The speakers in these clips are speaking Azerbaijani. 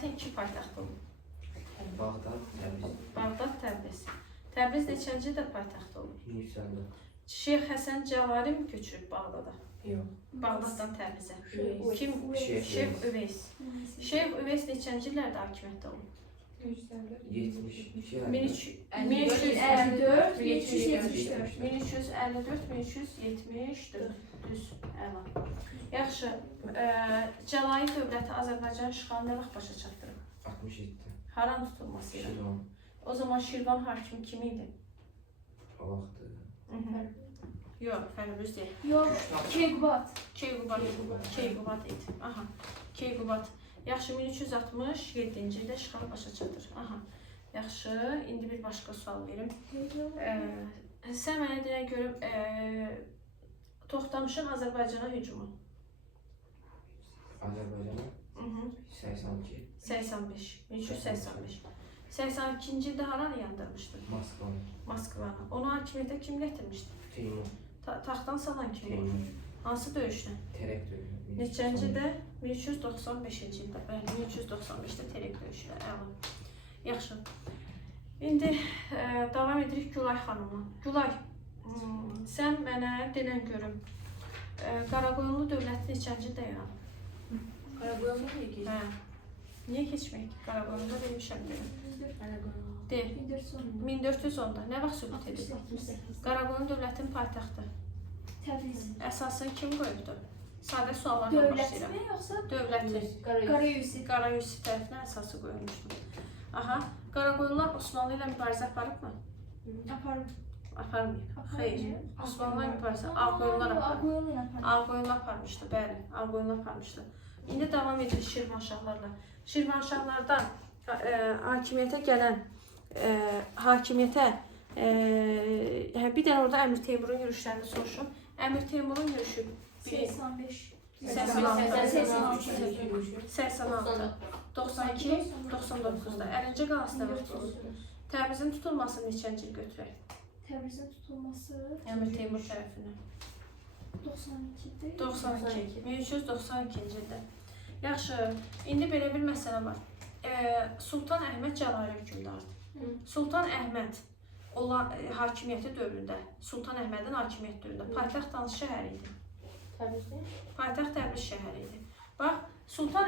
vilayətin 2 paytaxtı olub? Bağdad, Təbriz. Bağdad, Təbriz. Təbriz neçənci də paytaxtı olub? 154. Şeyx Həsən Cəvari mi köçürüb Bağdada? Yox. Bağdaddan Təbrizə. Üveys. Kim? Şeyx Üveys. Şeyx Üveys neçənci illərdə hakimiyyətdə olub? 72. 1354, 1374. Düz, əla. Yaxşı, Cəlayi dövləti Azərbaycan işğalı nə vaxt başa çatdırıb? 67. Haran tutulması ilə? Şirvan. O zaman Şirvan hakimi kim idi? O vaxtı. Yox, Fəribüz deyil. Yox, Keykubat. Keykubat idi. Aha, Keykubat. Yaxşı, 1367-ci ildə işğal başa çatır. Aha, yaxşı, indi bir başqa sual verim. Sən mənə deyən görüm, Toxtamışın Azərbaycana hücumu? Azərbaycana 82. 85, 1385. 82-ci ildə haranı yandırmışdı? Moskvanı. Moskvanı. Onu hakimiyyətə kim gətirmişdi? Teymur. Taxtdan salan kim? Teymur. Hansı döyüşlə? Terek döyüşü. Neçənci də? 1395-ci ildə. Bəli, 1395-də Terek döyüşü. Əla. Yaxşı. İndi davam edirik Gülay xanımla. Gülay, sən mənə denən görüm. Qaraqoyunlu dövləti neçənci də yaranıb? Qaraqoyunlu niyə keçdi? Hə. Niyə keçmək? Qaraqoyunda demişəm görüm. De. 1410-da. Nə vaxt sübut edildi? Qaraqoyun dövlətin paytaxtı. Təbriz. Əsasını kim qoyubdu? Sadə suallarla başlayıram. Dövlətmi yoxsa? Dövləti. Qarayüzü. Qarayüzü tərəfindən əsası qoyulmuşdu. Aha. Qaraqoyunlar Osmanlı ilə mübarizə aparıbmı? Aparım. Aparmayıb. Xeyr. Osmanlı ilə mübarizə. Ağqoyunlar aparıb. Ağqoyunlar aparmışdı. Bəli. Ağqoyunlar aparmışdı. İndi davam edirik Şirvanşahlarla. Şirvanşahlardan hakimiyyətə gələn bir dənə orada Əmir Teymurun yürüşlərini soruşum. Əmir Teymurun yürüşü 85. 86, 92, 99'da. 50-ci qalası nə vaxt olur? Təbrizin tutulması neçənci il götürək? Təbrizin tutulması Əmir Teymur tərəfindən. 92'dir. 92, 1392-ci ildə. Yaxşı, indi belə bir məsələ var. Sultan Əhməd Cəlairi hökmdardır. Sultan Əhməd hakimiyyəti dövründə, Sultan Əhmədin hakimiyyəti dövründə paytaxt hansı şəhər idi? Paytaxt Təbriz şəhəri idi. Bax, Sultan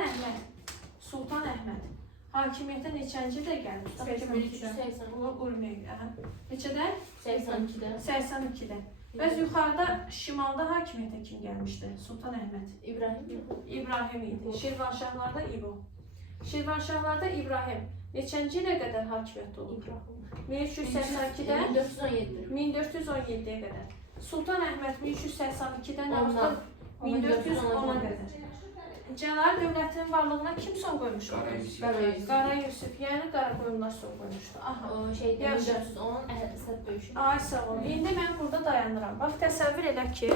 Əhməd hakimiyyətə neçənci də gəlib? 1380. Neçədə? 82-də. 82-də. Bəs yuxarıda, şimalda hakimiyyətə kim gəlmişdi? Sultan Əhməd. İbrahim idi. Şirvanşahlarda İbo. Şirvanşahlarda İbrahim neçənci ilə qədər hakimiyyətdə olub? 1382-də 1417-yə qədər. Sultan Əhməd 1382-dən 1410-a qədər. Cəlairi dövlətinin varlığına kim son qoymuşdu? Qarayüsüf, yəni Qaraqoyunlar son qoymuşdu. Aha. O şeydə 1410 Əsəd döyüşü. Ay sağ ol. İndi mən burada dayanıram. Bax, təsəvvür elə ki,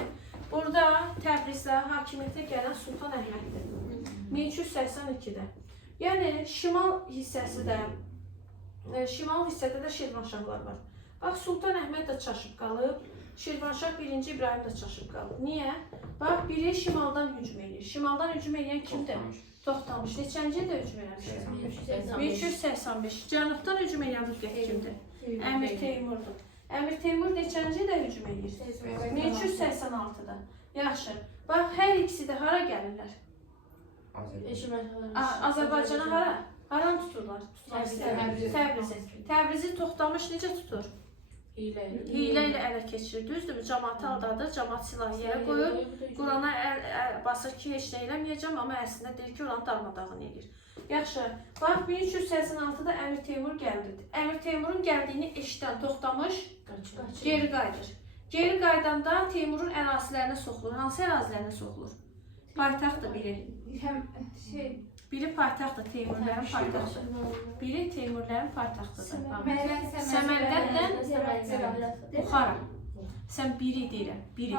burada Təbrizdə hakimiyyətə gələn Sultan Əhməddir. 1382-də. Yəni, şimal hissədə də Şirvanşahlar var. Bax, Sultan Əhməd də çaşıb qalıb. Şirvanşah 1-ci İbrahim də çaşıb qalıb. Niyə? Bax, biri şimaldan hücum edir. Şimaldan hücum edən kimdir? Toxtamış. Neçənci də hücum edir? 1385. Cənubdan hücum edən müddət kimdir? Əmir Teymurdur. Əmir Teymur neçənci də hücum edir? 1386-da. Yaxşı. Bax, hər ikisi də hara gəlirlər? Azərbaycana hara? Haranı tuturlar? Təbrizi Toxtamış necə tutur? Hilə ilə ələ keçirir, düzdür mü? Cəmaatı aldadır, cəmaat silahı yerə qoyur, Qurana basır ki, heç nə eləməyəcəm, amma əslində deyir ki, oranı darmadağın edir. Yaxşı, bax, 1386-da Əmir Teymur gəldi. Əmir Teymurun gəldiyini eşidən Toxtamış geri qayıdır. Geri qaydanda Teymurun ərazilərinə soxulur. Hansı ərazilərinə soxulur? Paytaxtdır biri. Biri paytaxtdır, Teymurlərin paytaxtı. Biri Teymurlərin paytaxtıdır. Səmərqəddən Buxara. Sən biri deyirəm, biri.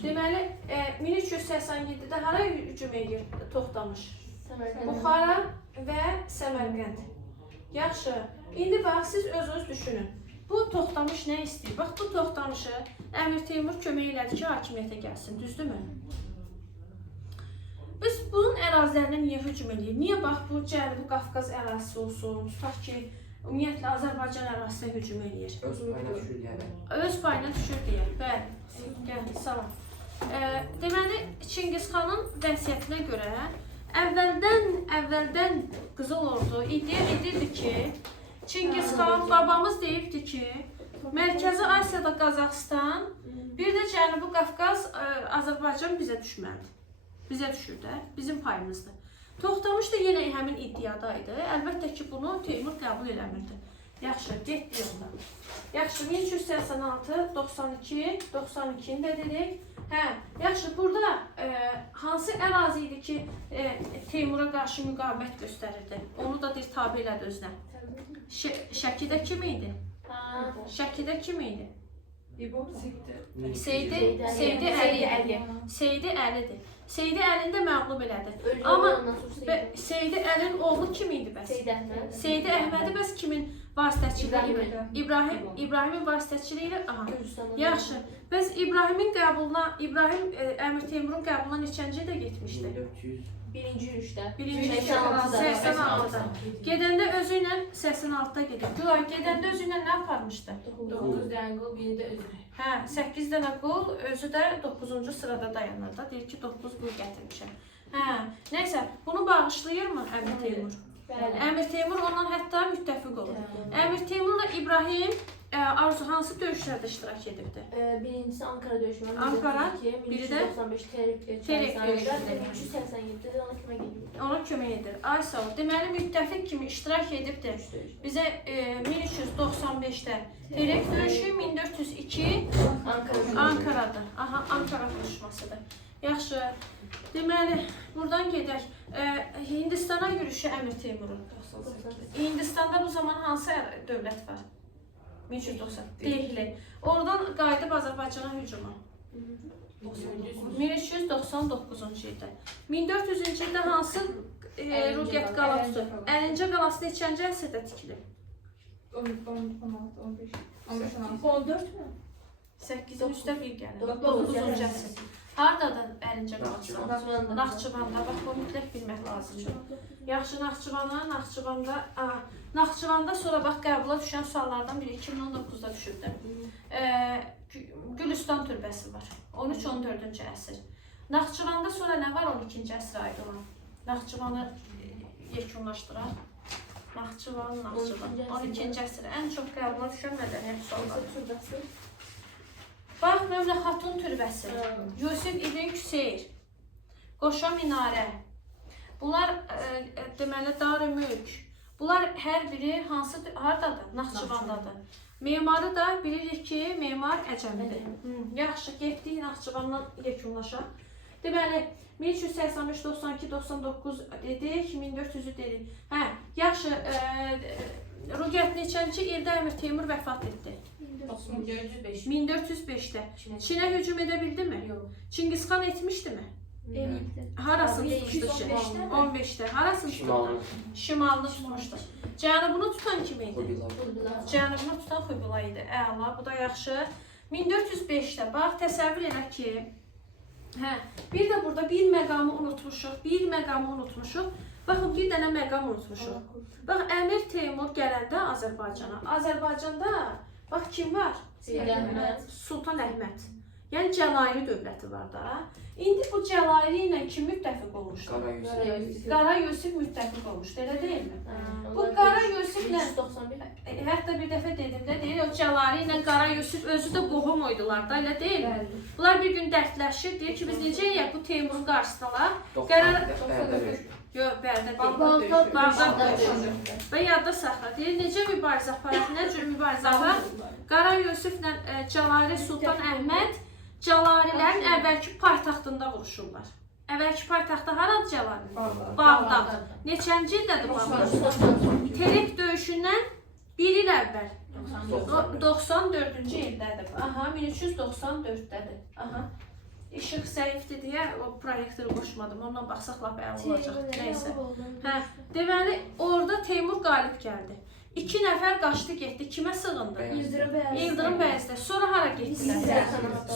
Deməli, 1387-də hara hücum edir Toxtamış? Buxara və Səmərqənd. Yaxşı, indi bax, siz özünüz düşünün. Bu Toxtamış nə istəyir? Bax, bu Toxtamışı Əmir Teymur kömək elədi ki, hakimiyyətə gəlsin, düzdürmü? Biz bunun ərazilərinə niyə hücum edirik? Niyə bax bu Cənubi Qafqaz ərazisi olsun, tutaq ki, ümumiyyətlə Azərbaycan ərazisinə hücum edir? Öz payına düşür yəni. Öz payına düşür deyə. Bəli. Gəl, salam. Deməli, Çingizxanın vəsiyyətinə görə əvvəldən Qızıl Ordu iddia edirdi ki, Çingizxan babamız deyibdi ki, Mərkəzi Asiyada Qazaxıstan, bir də Cənubi Qafqaz, Azərbaycan bizə düşməlidir. Bizə düşür də, bizim payımızdır. Toxtamış da yenə həmin iddiadaydı. Əlbəttə ki, bunu Teymur qəbul eləmirdi. Yaxşı, getdi yolda. Yaxşı, 1386, 92, 92-ni də dedik. Hə, yaxşı, burada hansı ərazi idi ki, Teymura qarşı müqavimət göstərirdi? Onu da deyir, tabi elədi özünə. Şəkidə kim idi? Şəkidə kim idi? Seydi Əlidir. Seydi Əlini də məğlub elədi. Amma Seydi Əlinin oğlu kim idi bəs? Seydi Əhmədi bəs kimin vasitəçiliyi idi? İbrahimin vasitəçiliyi ilə. Aha. Yaxşı. Bəs İbrahimin qəbuluna, Əmir Teymurun qəbuluna neçənci də getmişdi? 1-ci yürüşdə. 86-da. Gedəndə özü ilə 86-da gedir. Gülay, gedəndə özü ilə nə aparmışdı? 9 dənə qol, biri də özü. Hə, 8 dənə qol, özü də 9-cu sırada dayanır da. Deyir ki, 9 qol gətirmişəm. Hə, nəysə, bunu bağışlayırmı Əmir Teymur? Bəli. Əmir Teymur ondan hətta müttəfiq olur. Əmir Teymurla İbrahim Arzu hansı döyüşlərdə iştirak edirdi? Birincisi Ankara döyüşü. Ankara, biri də 1395 Terek döyüşü. 387-də ona kimə gedir? Ona kömək edir. Ay sağ ol. Deməli müttəfiq kimi iştirak edibdir. Bizə 1395-də Terek döyüşü, 1402 Ankara'dır. Aha, Ankara vuruşmasıdır. Yaxşı. Deməli, buradan gedək. Hindistana yürüşü Əmir Teymurun. Hindistanda bu zaman hansı dövlət var? 1390. Dehli. Oradan qayıdıb Azərbaycana hücuma. 1399-cu ildə. 1400-cü ildə hansı Ruqət qala tutub? 50-ci qalası neçənci əsrdə tikilib? 14 mü? 8-in üstə bir gəlir. 9-cu əsr. Hardadır 50-ci qalası? Naxçıvanda. Bax, bu mütləq bilmək lazımdır. Yaxşı, Naxçıvanda sonra bax qəbula düşən suallardan biri 2019-da düşübdü. Gülüstan türbəsi var. 13-14-cü əsr. Naxçıvanda sonra nə var 12-ci əsrə aid olan? Naxçıvanı yekunlaşdıraq. Naxçıvan. 12-ci əsr. Ən çox qəbula düşən mədəniyyət sualları. Bax, Mövlə Xatun türbəsi. Yusif İbn Küseyr. Qoşa minarə. Bunlar deməli Darü-Mülk. Bunlar hər biri hardadır? Naxçıvandadır. Memarı da bilirik ki, memar Əcəmidir. Yaxşı, getdik Naxçıvandan yekunlaşaq. Deməli, 1383, 92, 99 dedik, 1400-ü dedik. Hə, yaxşı, Ruqət neçənci ildə Əmir Teymur vəfat etdi? 1405-də. Çinə hücum edə bildi mi? Yox. Çingizxan etmişdi mi? Harasını tutmuşdu? 15-də. Harasını tutmuşdu? Şimalını tutmuşdu. Cənubunu tutan kim idi? Cənubunu tutan Xubulay idi. Əla, bu da yaxşı. 1405-də. Bax, təsəvvür elə ki, bir də burada bir məqamı unutmuşuq. Baxın, bir dənə məqam unutmuşuq. Bax, Əmir Teymur gələndə Azərbaycanda, bax, kim var? Sultan Əhməd. Yəni, Cəlairi dövləti var da. İndi bu Cəlairi ilə kim müttəfiq olmuşdu? Qara Yusif müttəfiq olmuşdu, elə deyilmi? Bu Qara Yusiflə, hətta bir dəfə dedimdə deyil, o Cəlairi ilə Qara Yusif özü də qohum oydular da, elə deyilmi? Bunlar bir gün dərdləşir, deyir ki, biz necəyək bu Teymurun qarşısına? Yox, Bərdə deyil. Bağdad döyüşü. Və yadda saxla. Deyir, necə mübarizə aparaq, nə cür mübarizə var? Qara Yusiflə Cəlairi Sultan Əhməd Cəlarilərin əvvəlki paytaxtında vuruşurlar. Əvvəlki paytaxtda haradır Cəlari? Bağdad. Neçənci ildədir Bağdad? Terek döyüşündən bir il əvvəl. 94-cü ildədir. Aha, 1394-dədir. Aha. İşıq zəifdir deyə o proyektoru qoşmadım. Ondan baxsaq lap əla olacaq. Nəysə. Hə, deməli orada Teymur qalib gəldi. 2 nəfər qaçdı getdi. Kimə sığındı? Yıldırım Beyazıt. İldırım Bəyazıt'a. Sonra hara getdilər?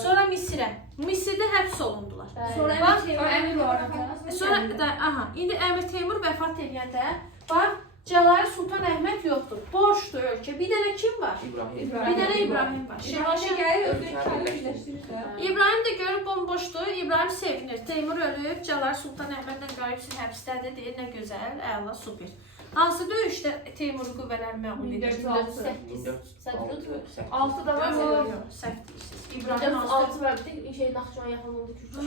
Sonra Misirə. Misirdə həbs olundular. Sonra Bax, Əmir var orada. Sonra da indi Əmir Teymur vəfat edəndə bax Cəlair Sultan Əhməd yoxdur. Boşdur ölkə. Bir dənə kim var? İbrahim. Bir dənə İbrahim var. Şirvanşah gəlir, özünü kəndi birləşdirir də. İbrahim də görüb bomboşdur. İbrahim sevinir. Teymur ölüb, Cəlair Sultan Əhmədlə qalibsin həbsdədir. Deyir nə gözəl, əla, super. Hansı döyüşdə Teymur qüvvələri məğlub edir? 6 da var o. Yox, səhv deyirsiniz. İbrahim hansı 6 var bir de şey Naxçıvan yaxınlığında Kürtçe.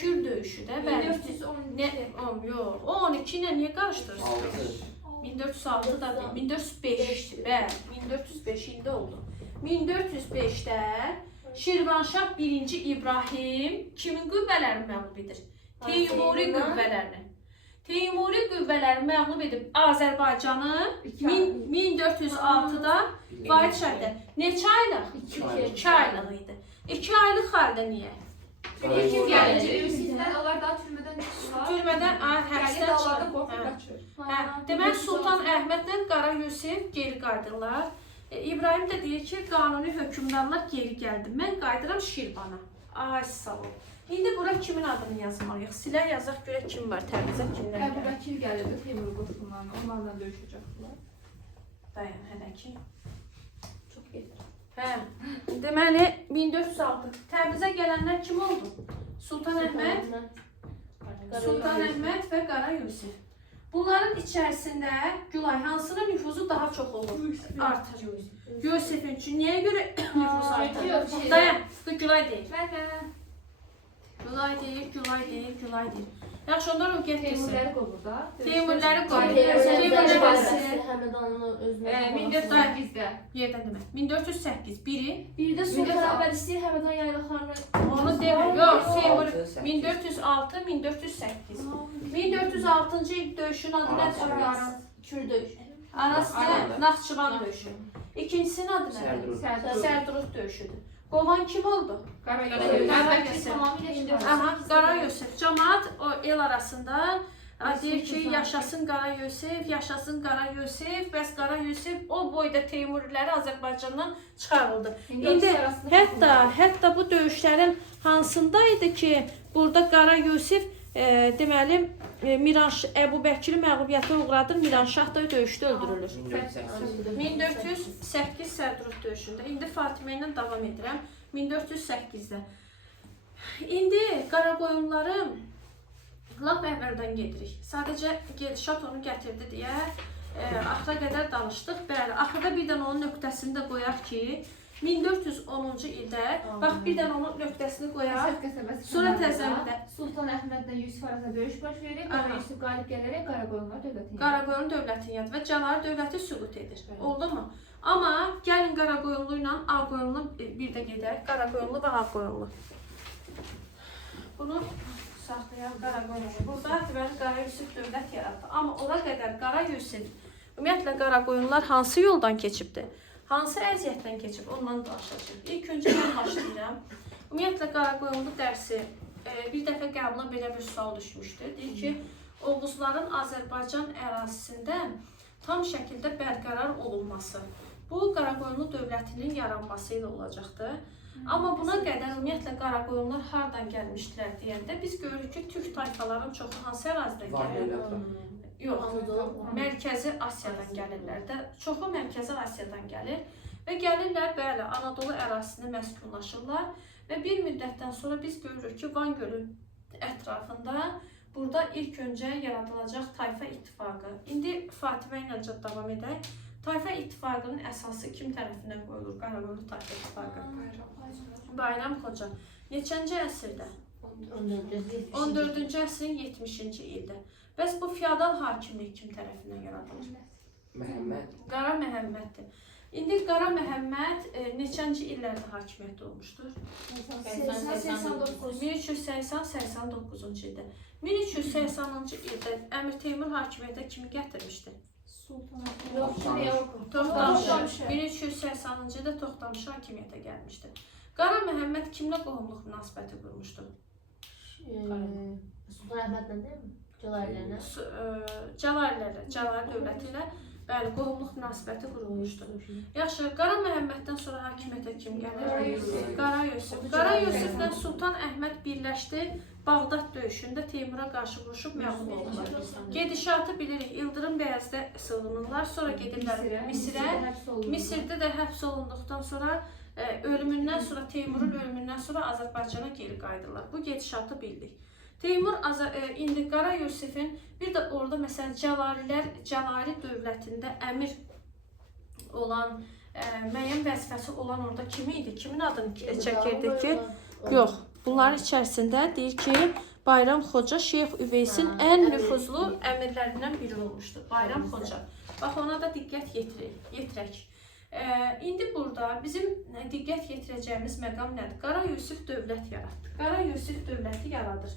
Kür döyüşü də, bəli. 1410. Ne? Yox, o 12 ilə niyə qarışdırırsınız? 1406 da deyil, 1405'dir, bəli, 1405-ində oldu. 1405-də Şirvanşah 1-ci İbrahim kimin qüvvələrini məğlub edir? Teymuri qüvvələrini. Teymuri qüvvələri məğlub edib Azərbaycanı 1406-da Vahid şəhərdə neçə aylıq? 2 aylıq idi. 2 aylıq halda niyə? Kim gəlince öyüsüzlər, onlar daha türmədən çıxırlar. Türmədən həbsdən Dağlarda çıxır. qorxub qaçır. Demək Sultan Əhmədlə Qara Yusif geri qayıdırlar. İbrahim də deyir ki, qanuni hökmdarlar geri gəldi. Mən qayıdıram Şirvana. Ay sağ ol. İndi bura kimin adını yazmalıyıq? Silək yazaq görək kim var, Təbrizə kimlər Əbu gəlir. Bəkir gəlirdi Teymur qoşunlarına, onlarla döyüşəcəkdilər. Dayan, hələ ki. Çok gelir. Deməli 1406. Təbrizə gələnlər kim oldu? Sultan Əhməd, Sultan Əhməd və Qara Yusif. Bunların içərisində Gülay hansının nüfuzu daha çox olur? Artır. Yusifin üçün niyə görə nüfuz artır? Dayan, Gülay deyil. Gülay deyil, Gülay deyil, Gülay deyil. Yaxşı, onlar o getdirsin. Teymurləri qovur da. Teymurləri qovur. Teymurləri Teymurləri Həmədanın özünə. 1408-də. yerdən demək. 1408 biri. Bir de Sultan Əhməd istəyir Həmədan yaylaqlarını. Onu demir. Yox, Teymur 1406, 1408. 1406-cı il döyüşün adı nədir? Kür döyüşü. Arası Naxçıvan döyüşü. İkincisinin adı nədir? Sərduruz döyüşüdür. Qovan kim oldu? Qara Yusif. tamamilə Aha, Qara Yusif. Cəmaət o el arasında deyir ki, yaşasın Qara Yusif, yaşasın Qara Yusif. Bəs Qara Yusif o boyda Teymuriləri Azərbaycandan çıxarıldı. İndi hətta bu döyüşlərin hansındaydı ki, burada Qara Yusif deməli Əbu Bəkiri məğlubiyyətə uğradır, Miranşah da döyüşdə öldürülür. 1408 Sərduruz döyüşündə. İndi Fatimə ilə davam edirəm. 1408-də. İndi Qaraqoyunları lap əvvəldən gedirik. Sadəcə gedişat onu gətirdi deyə axıra qədər danışdıq. Bəli, axırda bir dənə onun nöqtəsini də qoyaq ki, 1410-cu ildə, bax bir dənə onun nöqtəsini qoyaq. Sonra təzəmdə Sultan Əhmədlə Yusif arasında döyüş baş verir. Qara Yusif qalib gələrək Qaraqoyunlar dövlətini Qaraqoyun dövlətini yadır və Cəlair dövləti süqut edir. Oldu mu? Amma gəlin Qaraqoyunlu ilə Ağqoyunlu bir də gedək. Qaraqoyunlu və Ağqoyunlu. Bunu saxlayaq Qaraqoyunlu. Burada deməli Qara Yusif dövlət yaratdı. Amma ora qədər Qara Yusif, ümumiyyətlə Qaraqoyunlar hansı yoldan keçibdi? Hansı əziyyətdən keçib? Ondan danışacağıq. İlk öncə mən başlayıram. Ümumiyyətlə Qaraqoyunlu dərsi bir dəfə qəbula belə bir sual düşmüşdü. Deyir ki, Oğuzların Azərbaycan ərazisində tam şəkildə bərqərar olunması. Bu Qaraqoyunlu dövlətinin yaranması ilə olacaqdı. Amma buna qədər ümumiyyətlə Qaraqoyunlar hardan gəlmişdilər deyəndə biz görürük ki, Türk tayfaların çoxu hansı ərazidən gəlir? Yox, Mərkəzi Asiyadan gəlirlər də. Çoxu Mərkəzi Asiyadan gəlir və gəlirlər, bəli, Anadolu ərazisində məskunlaşırlar və bir müddətdən sonra biz görürük ki, Van Gölü ətrafında burada ilk öncə yaradılacaq tayfa ittifaqı. İndi Fatimə ilə davam edək. Tayfa ittifaqının əsası kim tərəfindən qoyulur? Qaraqoyunlu tayfa ittifaqı. Bayram Xoca. Neçənci əsrdə? 14-cü əsrin 70-ci ildə. Bəs bu feodal hakimlik kim tərəfindən yaradılır? Məhəmməd. Qara Məhəmməddir. İndi Qara Məhəmməd neçənci illərdə hakimiyyətdə olmuşdur? 1380-89-cu ildə. 1380-cı ildə Əmir Teymur hakimiyyətə kimi gətirmişdi? Toxtamış. 1380-cı ildə Toxtamış hakimiyyətə gəlmişdi. Qara Məhəmməd kimlə qohumluq münasibəti qurmuşdu? Sultan Əhmədlə deyil mi? Cəlairlərlə. Cəlairlərlə, Cəlair dövləti ilə Bəli, qohumluq münasibəti qurulmuşdu. Yaxşı, Qara Məhəmməddən sonra hakimiyyətə kim gəlir? Qara Yusif. Qara Yusiflə Sultan Əhməd birləşdi. Bağdad döyüşündə Teymura qarşı vuruşub məğlub oldular. Gedişatı bilirik. İldırım Bəyazda sığınırlar, sonra gedirlər Misirə. Misirdə də həbs olunduqdan sonra ölümündən sonra Teymurun ölümündən sonra Azərbaycana geri qayıdırlar. Bu gedişatı bildik. Teymur indi Qara Yusifin bir də orada məsələn Cəlali dövlətində əmir olan müəyyən vəzifəsi olan orada kim idi? Kimin adını çəkirdi ki? Yox. Bunların içərisində deyir ki, Bayram Xoca Şeyx Üveysin ən nüfuzlu əmirlərindən biri olmuşdur. Bayram Xoca. Bax ona da diqqət yetirək. İndi burada bizim diqqət yetirəcəyimiz məqam nədir? Qara Yusif dövlət yaratdı. Qara Yusif dövləti yaradır.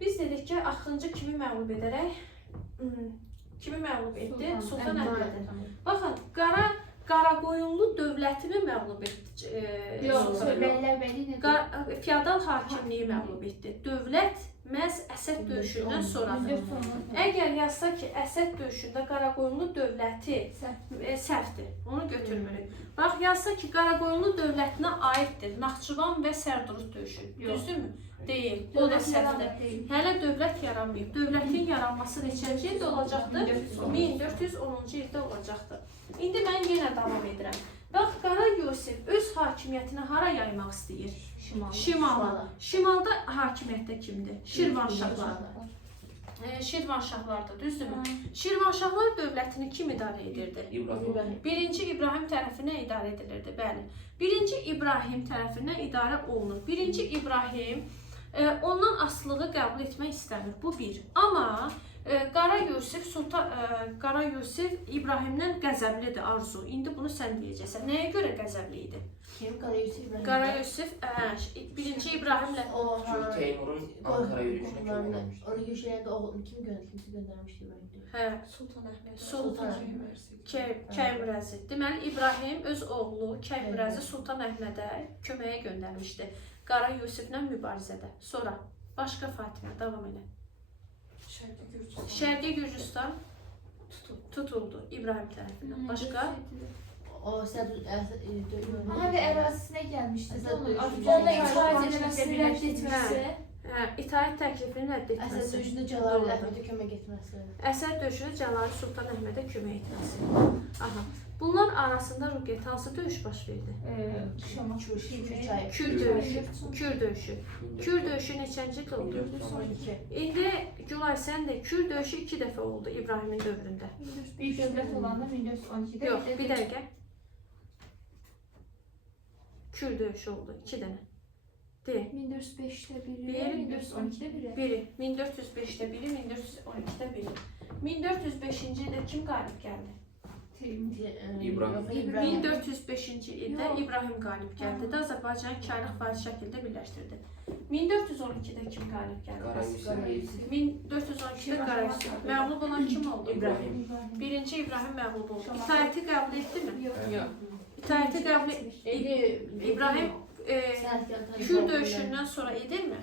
Biz dedik ki, axırıncı kimi məğlub edərək, kimi məğlub etdi? Sultan Əhmədi. Baxın, Qaraqoyunlu dövlətini məğlub etdi. Yox, Bəylərbəli nə? Feodal hakimliyi məğlub etdi. Dövlət məhz Əsəd döyüşündən sonradır. Əgər yazsa ki, Əsəd döyüşündə Qaraqoyunlu dövləti səhvdir, onu götürmürük. Bax, yazsa ki, Qaraqoyunlu dövlətinə aiddir Naxçıvan və Sərdurud döyüşü. Düzdürmü? Deyil, o da səhvdir. Hələ dövlət yaranmayıb. Dövlətin yaranması neçənci ildə olacaqdır? 1410-cu ildə olacaqdır. İndi mən yenə davam edirəm. Bax, Qara Yusif öz hakimiyyətini hara yaymaq istəyir? Şimala. Şimalda hakimiyyətdə kimdir? Şirvanşahlar. Şirvanşahlardır, düzdürmü? Şirvanşahlar dövlətini kim idarə edirdi? Birinci İbrahim tərəfinə idarə edilirdi, bəli. Birinci İbrahim tərəfinə idarə olunur. Birinci İbrahim ondan asılılığı qəbul etmək istəmir. Bu bir. Amma Qara Yusif İbrahimdən qəzəblidir, Arzu. İndi bunu sən deyəcəksən. Nəyə görə qəzəbli idi? Kim? Qara Yusif. Qara Yusif birinci İbrahimlə. Çünki Teymurun Ankara yürüyüşünə kömək eləmişdi. Onu yürüyüşlərdə oğlum kim göndərmişdi İbrahimdə? Hə, Sultan Kəymürəzi. Deməli, İbrahim öz oğlu Kəymürəzi Sultan Əhmədə köməyə göndərmişdi. Qara Yusiflə mübarizədə. Sonra başqa Fatimə, davam edə. Şərqi Gürcüstan tutuldu İbrahim tərəfindən. Başqa? O Hangi ərazisinə gəlmişdi? Onunla itaat edilməsini rədd etməsi. İtaət təklifini rədd etməsi. Əsəd döyüşündə Cəlali Əhmədə kömək etməsi. Əsəd döyüşündə Cəlali Sultan Əhmədə kömək etməsi. Aha. Bunlar arasında Ruqet hansı döyüş baş verdi? Kür döyüşü. Kür döyüşü neçənci il oldu? İndi Gülay, sən də Kür döyüşü 2 dəfə oldu İbrahimin dövründə. Büyük dövlət olanda 1412-də. Yox, bir dəqiqə. Kür döyüşü oldu 2 dənə. Deyil. 1405-də biri, 1412-də biri. Biri, 1405-də biri, 1412-də biri. 1405-ci ildə kim qalib gəldi? İbrahim. 1405-ci ildə İbrahim qalib gəldi də Azərbaycanı karlıq faiz şəkildə birləşdirdi. 1412-də kim qalib gəldi? 1412-də Qara Yusif. Məğlub olan kim oldu? İbrahim. Birinci İbrahim məğlub oldu. İtaəti qəbul etdimi? Yox. İtaəti qəbul İbrahim Kür döyüşündən sonra edirmi?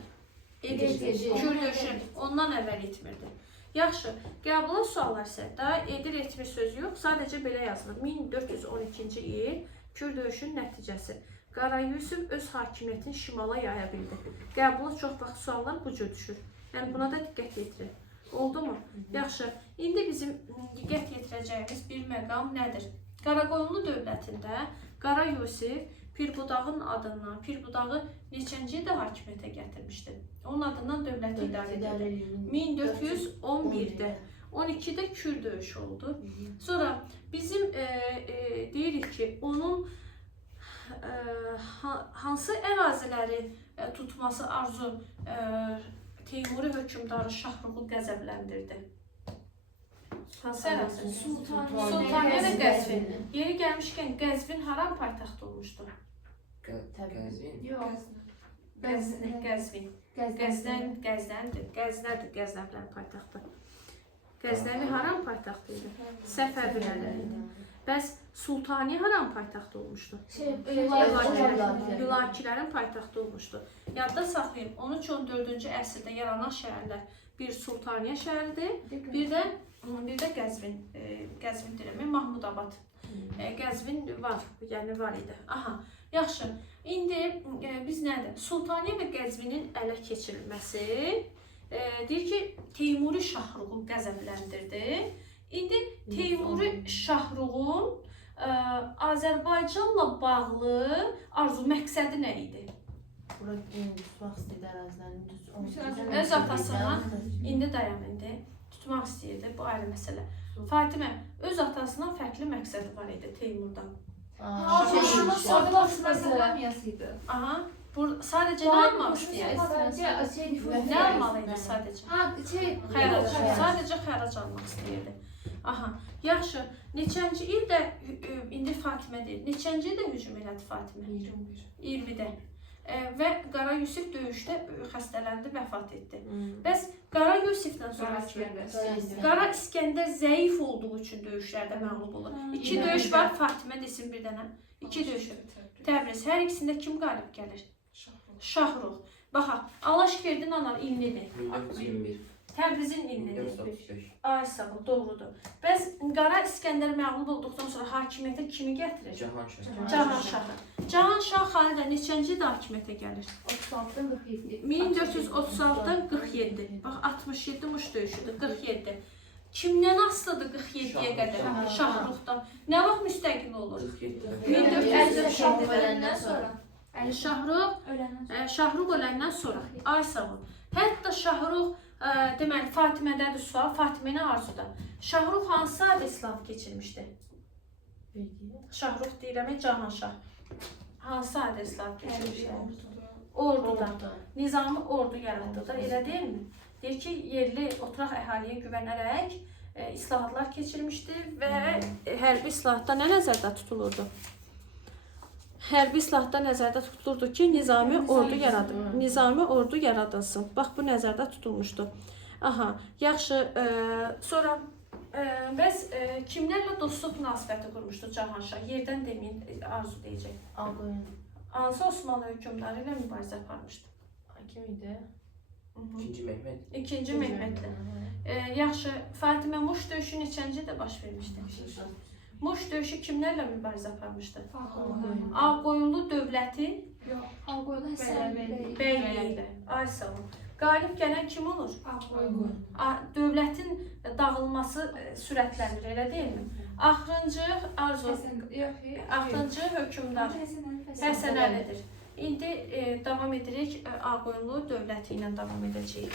Edir. Kür döyüşü ondan əvvəl etmirdi. Yaxşı, qəbula suallar isə daha edir etmir sözü yox, sadəcə belə yazılır. 1412-ci il Kür döyüşünün nəticəsi. Qara Yusif öz hakimiyyətini şimala yaya bildi. Qəbula çox vaxt suallar bu cür düşür. Yəni buna da diqqət yetirin. Oldu mu? Yaxşı, indi bizim diqqət yetirəcəyimiz bir məqam nədir? Qaraqoyunlu dövlətində Qara Yusif Pirbudağın adından, Pirbudağı neçənci ildə hakimiyyətə gətirmişdi? Onun adından dövləti idarə edildi. 1411-də, 12-də Kür döyüşü oldu. Sonra bizim deyirik ki, onun hansı əraziləri tutması arzu Teymuri hökmdarı Şahruxu qəzəbləndirdi? Hansı ərazi? Sultaniyə və Qəzvin. Yeri gəlmişkən Qəzvin haram paytaxt olmuşdu? Qəzvin. Yox. Qəzvin. Qəznəvlərin paytaxtı. Qəznəvi haram paytaxtı idi? Səfəvilərin idi. Bəs Sultaniyə haram paytaxtı olmuşdu? Hülakilərin paytaxtı olmuşdu. Yadda saxlayın, 13-14-cü əsrdə yaranan şəhərlər bir Sultaniyə şəhəridir. Bir də Qəzvin, Qəzvin deyirəm, Mahmudabad. Qəzvin var, yəni var idi. Aha, yaxşı. İndi biz nədir? Sultaniyə və Qəzvinin ələ keçirilməsi deyir ki, Teymuri Şahruğu qəzəbləndirdi. İndi Teymuri Şahruğun Azərbaycanla bağlı arzu məqsədi nə idi? Bura tutmaq istəyirdi ərazilərini. Öz atasına, indi dayan indi, tutmaq istəyirdi, bu ayrı məsələ. Fatimə, öz atasından fərqli məqsədi var idi Teymurdan. Soqolasıydı. Aha, sadəcə nə almaq istəyirdi? Nə almalıydı sadəcə? Xərac, sadəcə xərac almaq istəyirdi. Aha, yaxşı, neçənci ildə, indi Fatimə deyir, neçənci ildə hücum elədi Fatimə? 20-də. Və Qara Yusif döyüşdə xəstələndi, vəfat etdi. Bəs Qara Yusifdən sonra Qara İskəndər zəif olduğu üçün döyüşlərdə məğlub olur. 2 döyüş var, Fatimə desin bir dənə. 2 döyüş. Təbriz. Hər ikisində kim qalib gəlir? Şahruğ. Baxaq, Alaşkerdin anar illidir. 1921. Təbrizin illidir. 1935. Ay sağ ol, doğrudur. Bəs Qara İskəndər məğlub olduqdan sonra hakimiyyətə kimi gətirir? Cahanşah. Cahanşahı. Cahanşah Xalidə neçənci ildə hakimiyyətə gəlir? 36'dan 47. 1436-dan 47. Bax 67 Muş döyüşüdür, 47. Kimdən asılıdır 47-yə qədər? Şahruxdan. Nə vaxt müstəqil olur? 47. Öləndən sonra. Şahruq öləndən sonra. Ay sağ ol. Hətta Şahruq, deməli Fatimədədir sual, Fatimə nə arzuda? Şahruq hansı adı İslam keçirmişdi? Şahruq deyirəm, Cahanşah. Hansı adı İslam keçirmişdi? Orduda. Nizami ordu yaratdı da, elə deyilmi? Deyir ki, yerli oturaq əhaliyə güvənərək islahatlar keçirmişdi və hərbi islahatda nə nəzərdə tutulurdu? Hərbi islahatda nəzərdə tutulurdu ki, nizami ordu yaradılsın. Bax, bu nəzərdə tutulmuşdu. Aha, yaxşı, sonra bəs kimlərlə dostluq münasibəti qurmuşdu Cahanşah? Yerdən deməyin, arzu deyəcək. Hansı Osmanlı hökmdarı ilə mübarizə aparmışdı? Kim idi? 2. Mehmet. 2-ci Mehmetlə. Yaxşı, Fatimə Muş döyüşü neçənci də baş vermişdi? Muş döyüşü kimlərlə mübarizə aparmışdı? Ağqoyunlu dövləti bəyliyi ilə. Ay sağ olun. Qalib gələn kim olur? Dövlətin dağılması sürətlənir, elə deyilmi? Axırıncı hökmdar Həsən Əlidir. İndi davam edirik, Ağqoyunlu dövləti ilə davam edəcəyik.